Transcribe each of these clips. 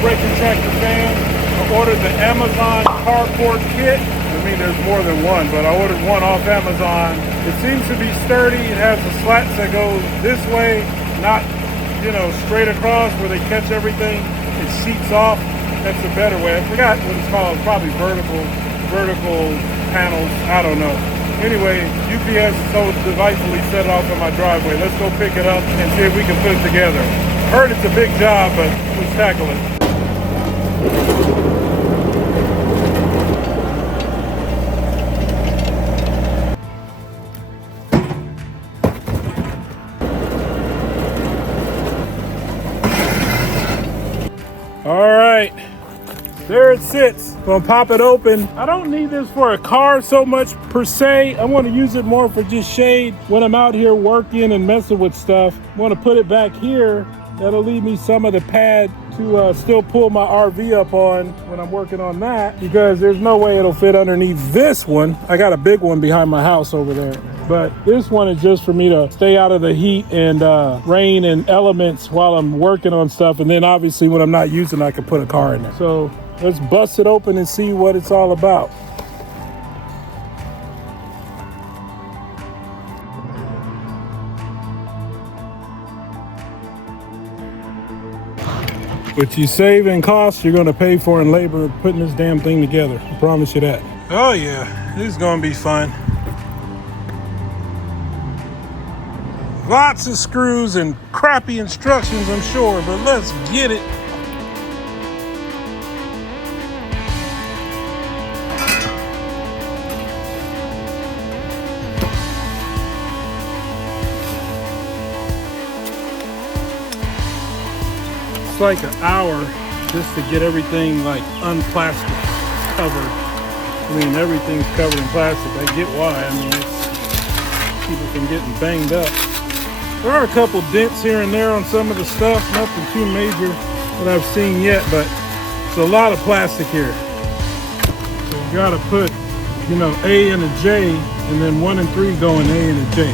braking tractor fan. I ordered the Amazon Carport kit. I mean, there's more than one, but I ordered one off Amazon. It seems to be sturdy. It has the slats that go this way, not, straight across where they catch everything. It sheets off. That's a better way. I forgot what it's called. Probably vertical panels. I don't know. Anyway, UPS so delightfully set it off in my driveway. Let's go pick it up and see if we can put it together. Heard it's a big job, but let's tackle it. All right, there it sits. Gonna pop it open. I don't need this for a car so much per se. I want to use it more for just shade when I'm out here working and messing with stuff. I want to put it back here. That'll leave me some of the pad to still pull my RV up on when I'm working on that, because there's no way it'll fit underneath this one. I got a big one behind my house over there. But this one is just for me to stay out of the heat and rain and elements while I'm working on stuff. And then obviously when I'm not using it, I can put a car in there. So let's bust it open and see what it's all about. What you save in costs, you're gonna pay for in labor putting this damn thing together. I promise you that. Oh yeah, this is gonna be fun. Lots of screws and crappy instructions, I'm sure, but let's get it. It's like an hour just to get everything like unplastic covered. I mean, everything's covered in plastic. I get why. I mean, it's people from getting banged up. There are a couple dents here and there on some of the stuff, nothing too major that I've seen yet, but it's a lot of plastic here. So you gotta put, A and a J, and then 1 and 3 go in A and a J.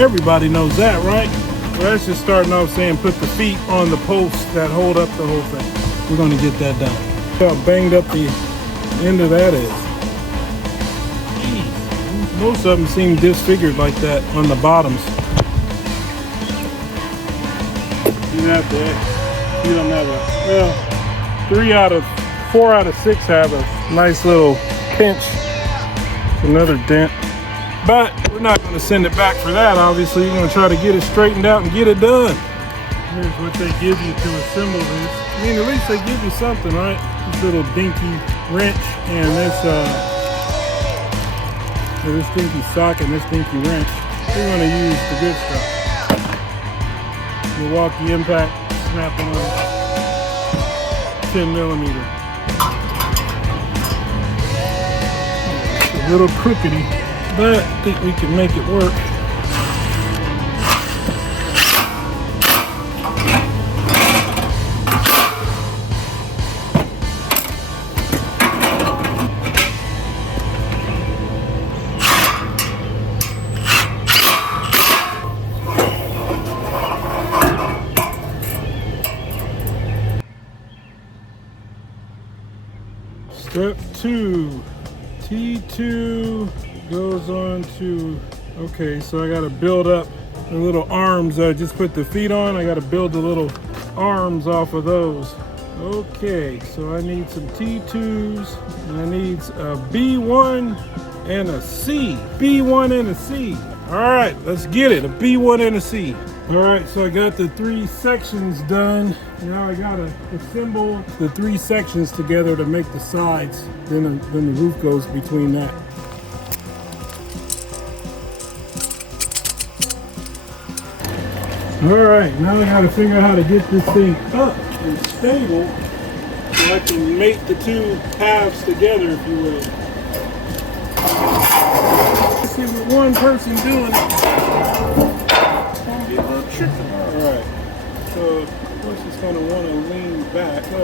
Everybody knows that, right? Well, that's just starting off saying put the feet on the posts that hold up the whole thing. We're gonna get that done. Look how banged up the end of that is. Jeez. Most of them seem disfigured like that on the bottoms. You don't have a, 4 out of 6 have a nice little pinch. Another dent. But we're not going to send it back for that, obviously. You're going to try to get it straightened out and get it done. Here's what they give you to assemble this. I mean, at least they give you something, right? This little dinky wrench and this dinky socket and this dinky wrench. We're going to use the good stuff. Milwaukee Impact snapping on 10 millimeter. It's a little crookedy, but I think we can make it work. Step 2, T2 goes on to, okay, so I gotta build up the little arms. I just put the feet on. I gotta build the little arms off of those. Okay, so I need some T2s, and I need a B1 and a C. B1 and a C. All right, let's get it, a B1 and a C. All right, so I got the 3 sections done. Now I gotta assemble the 3 sections together to make the sides. Then the roof goes between that. All right, now I gotta figure out how to get this thing up and stable so I can mate the 2 halves together, if you will. Let's see what one person doing it. Be a little tricky. Alright, so first it's going to want to lean back. So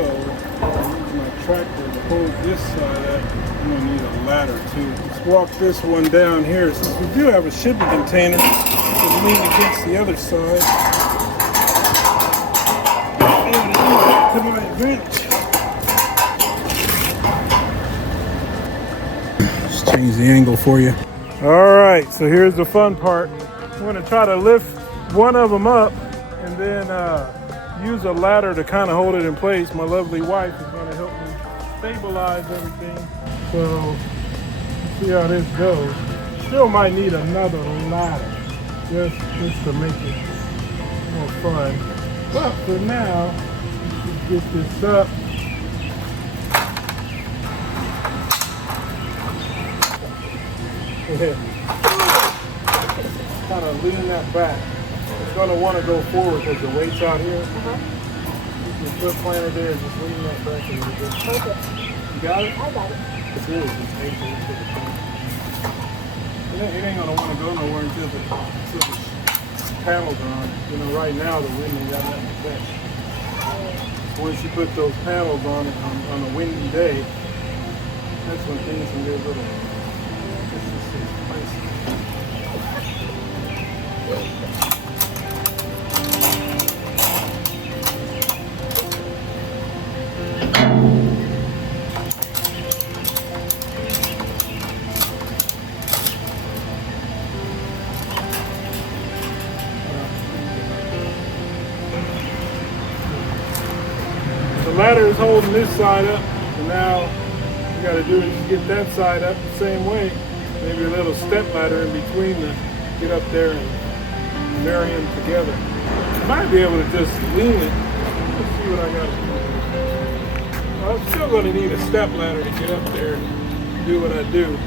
I'll use my tractor to hold this side up. I'm going to need a ladder too. Let's walk this one down here. Since we do have a shipping container, we'll lean against the other side. I'm able to use that to my advantage. Change the angle for you. All right, so here's the fun part. I'm gonna try to lift one of them up and then use a ladder to kind of hold it in place. My lovely wife is gonna help me stabilize everything. So let's see how this goes. Still might need another ladder just to make it more fun. But for now, let's get this up. Kind of lean that back. It's going to want to go forward because the weight's out here. Your foot planted there, just lean that back a little bit. Okay. You got it? I got it. Just anchor into the front. It ain't going to want to go nowhere until the panels are on. You know, right now the wind ain't got nothing to catch. Once you put those panels on it on a windy day, that's when things can get a little. The ladder is holding this side up, and now you got to do is get that side up the same way. Maybe a little step ladder in between to get up there and marry them together. I might be able to just lean it. Let's see what I got to do. Well, I'm still going to need a step ladder to get up there and do what I do.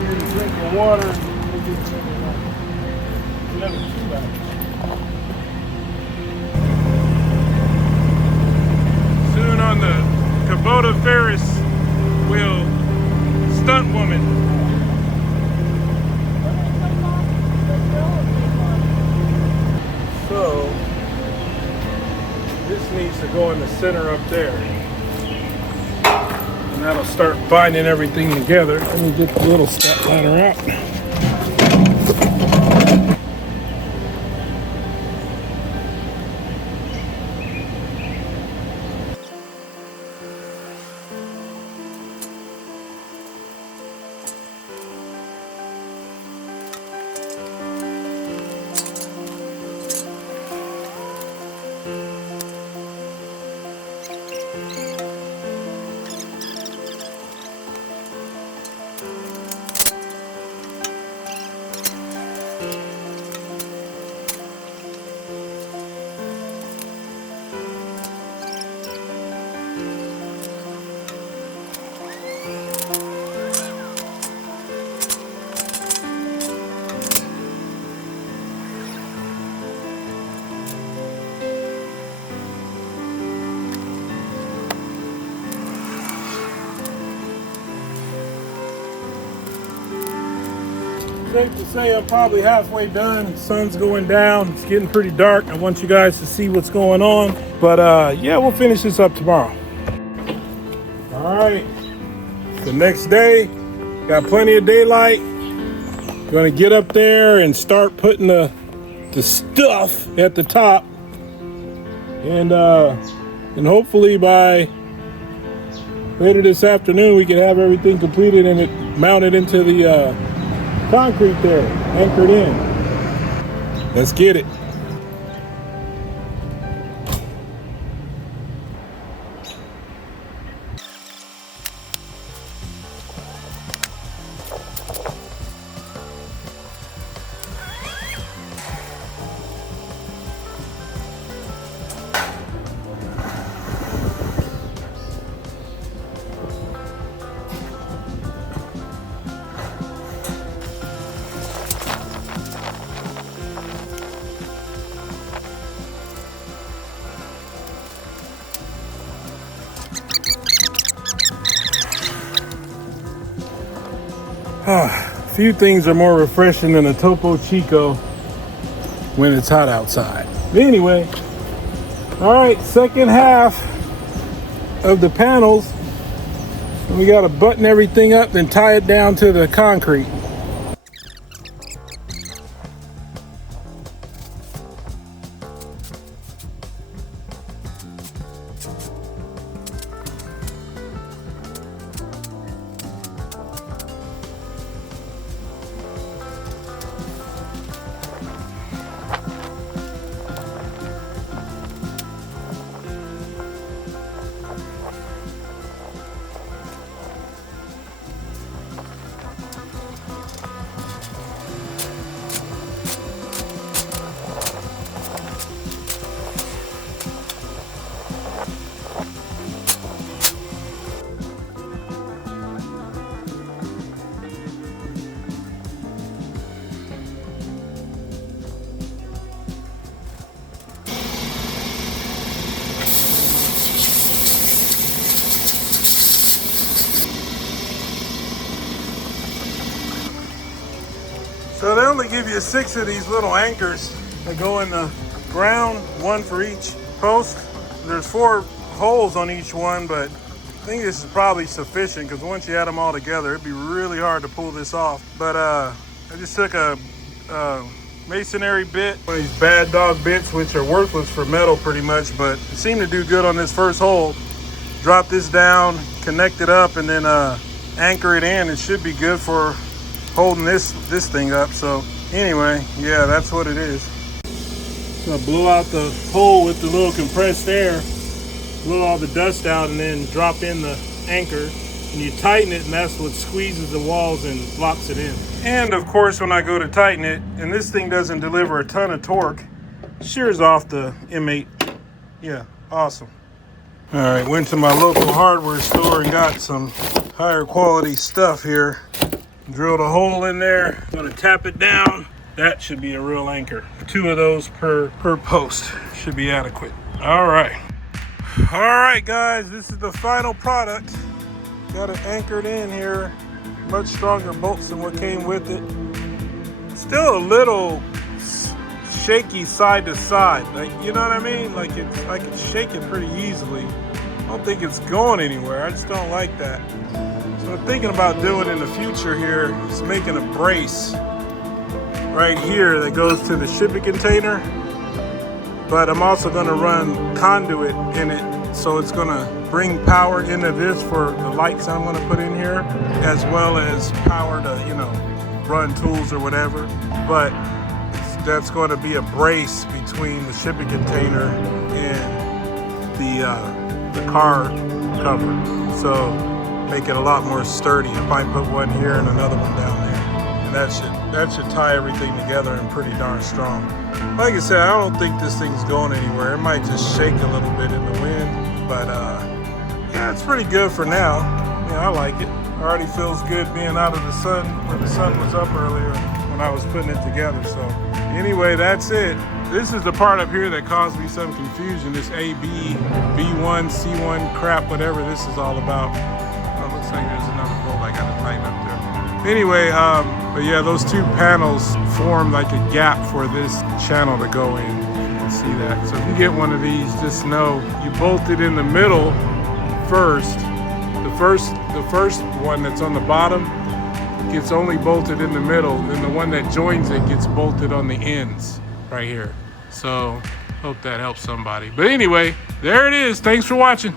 Here's a drink of water. Another 2 ladders. Soon on the Kubota Ferris wheel, stunt woman. So this needs to go in the center up there, and that'll start binding everything together. Let me get the little step ladder out. Safe to say I'm probably halfway done. The sun's going down. It's getting pretty dark. I want you guys to see what's going on. But yeah, we'll finish this up tomorrow. All right. The next day, got plenty of daylight. Gonna get up there and start putting the stuff at the top. And hopefully by later this afternoon, we can have everything completed and it mounted into the concrete there, anchored in. Let's get it. Few things are more refreshing than a Topo Chico when it's hot outside. Anyway, all right, second half of the panels. We got to button everything up and tie it down to the concrete. give you 6 of these little anchors that go in the ground, 1 for each post. There's 4 holes on each one, but I think this is probably sufficient because once you add them all together, it'd be really hard to pull this off. But I just took a masonry bit, one of these bad dog bits, which are worthless for metal pretty much, but it seemed to do good on this first hole. Drop this down, connect it up, and then anchor it in. It should be good for holding this thing up. So anyway, yeah, that's what it is. So I blow out the hole with the little compressed air, blow all the dust out, and then drop in the anchor, and you tighten it, and that's what squeezes the walls and locks it in. And of course, when I go to tighten it, and this thing doesn't deliver a ton of torque, shears off the M8. Yeah, awesome. All right, went to my local hardware store and got some higher quality stuff here. Drilled a hole in there, gonna tap it down. That should be a real anchor. 2 of those per post should be adequate. All right, guys, this is the final product. Got it anchored in here. Much stronger bolts than what came with it. Still a little shaky side to side. Like, you know what I mean? Like I can shake it pretty easily. I don't think it's going anywhere. I just don't like that. So what I'm thinking about doing in the future here is making a brace right here that goes to the shipping container. But I'm also going to run conduit in it, so it's going to bring power into this for the lights I'm going to put in here, as well as power to, you know, run tools or whatever. But that's going to be a brace between the shipping container and the car cover, so make it a lot more sturdy. I might put one here and another one down there, and that should tie everything together and pretty darn strong. Like I said, I don't think this thing's going anywhere. It might just shake a little bit in the wind, but yeah, it's pretty good for now. Yeah, I like it. Already feels good being out of the sun where the sun was up earlier when I was putting it together. So anyway, that's it. This is the part up here that caused me some confusion. This AB, B1, C1 crap, whatever this is all about. Oh, looks like there's another bolt I gotta tighten up there. Anyway, but yeah, those 2 panels form like a gap for this channel to go in. You can see that. So if you get one of these, just know you bolt it in the middle first. The first one that's on the bottom gets only bolted in the middle, and the one that joins it gets bolted on the ends right here. So hope that helps somebody. But anyway, there it is. Thanks for watching.